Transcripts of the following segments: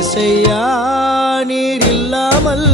இசையா நீர் இல்லாமல்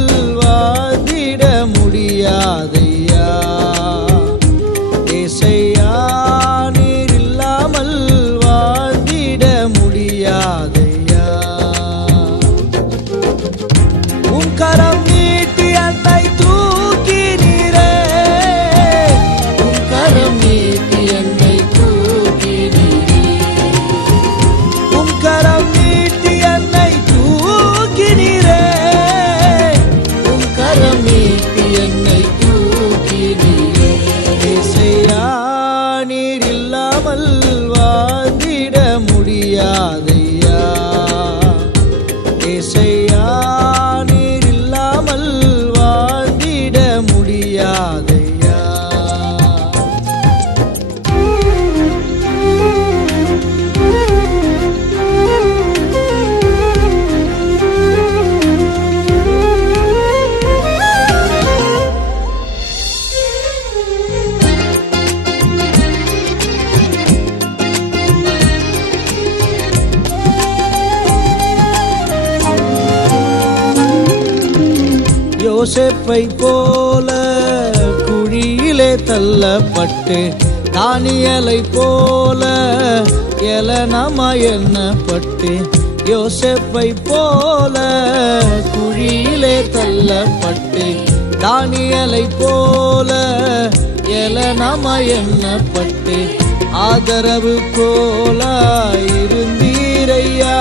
யோசப்பை போல குழியிலே தள்ளப்பட்டு தானியலை போல எலனமா எண்ணப்பட்டு யோசப்பை போல குழியிலே தள்ளப்பட்டு தானியலை போல எலனமா எண்ணப்பட்டு ஆதரவு கோலாய் இருந்தீரையா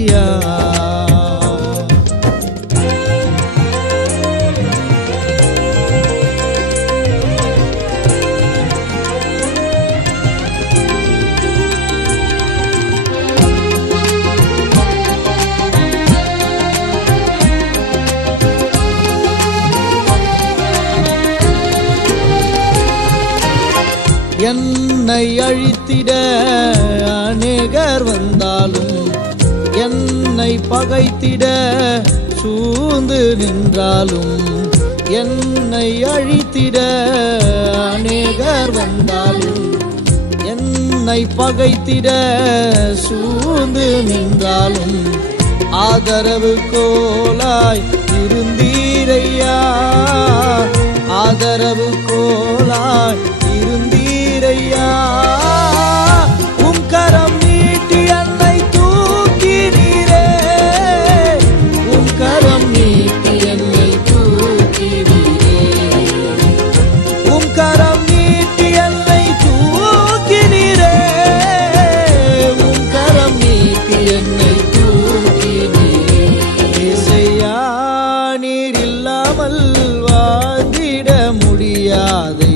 முடியாதையா என்னை அழித்திட அநேகர் வந்தாலும் என்னை பகைத்திட சூழ்ந்து நின்றாலும் என்னை அழித்திட அநேகர் வந்தாலும் என்னை பகைத்திட சூழ்ந்து நின்றாலும் ஆதரவு கோலாய் இருந்தீரையா? ஆதரவு கோலாய் അറിയാതെ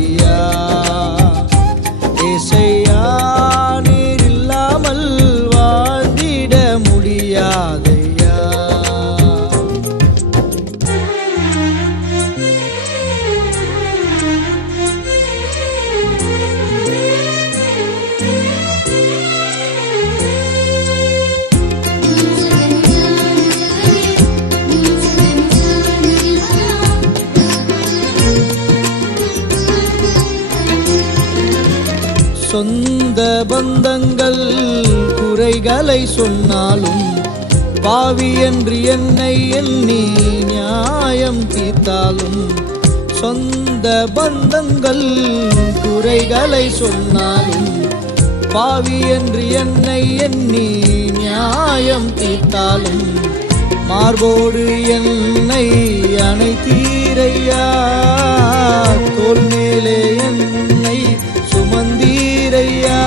சொந்த பந்தங்கள் குறைகளை சொன்னாலும் பாவி என்று என்னை எண்ணி நியாயம் தீர்த்தாலும் சொந்த பந்தங்கள் குறைகளை சொன்னாலும் பாவி என்று என்னை எண்ணி நியாயம் தீர்த்தாலும் மார்போடு என்னை அணைத்தீரையா தோல் மேலே என்னை மேல் ஐயா